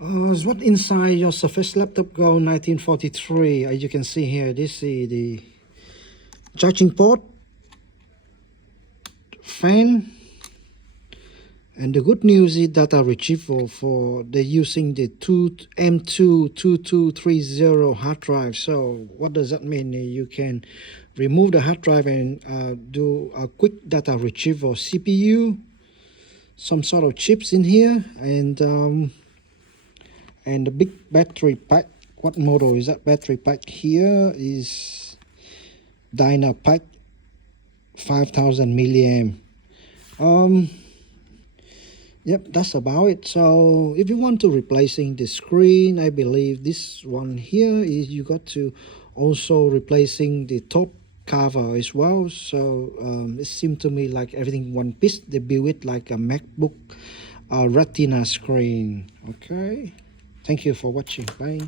What inside your Surface Laptop Go 1943? As you can see here, this is the charging port, fan, and the good news is data retrieval for they're using the M22230 hard drive. So what does that mean? You can remove the hard drive and do a quick data retrieval. CPU, some sort of chips in here, and the big battery pack. What model is that battery pack? Here is Dynapack 5000 milliamp. Yep, that's about it. So if you want to replacing the screen, I believe this one here is you got to also replacing the top cover as well. So it seemed to me like everything one piece. They build it like a MacBook Retina screen. Okay, thank you for watching. Bye.